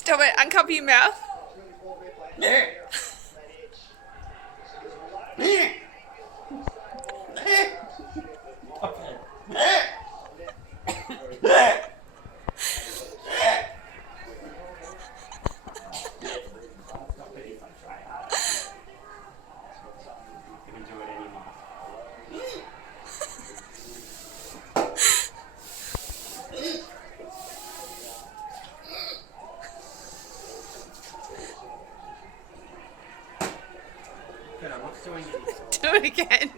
Stop it. Uncover your mouth. Good, I'm not doing anything. Do it again.